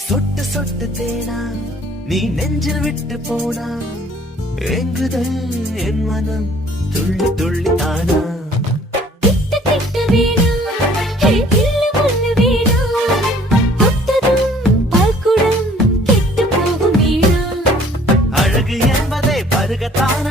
சொட்டு சொட்டு தேனா நீ நெஞ்சில் விட்டு போனா எங்குதல் என் மனம் துள்ளி துள்ளி தானா திட்டு திட்டு வேணா இல்லு முள்ளு வேணா தொட்டதும் பால்குடம் கெட்டு போகும் வீணா அழகு என்பதை பருகத்தான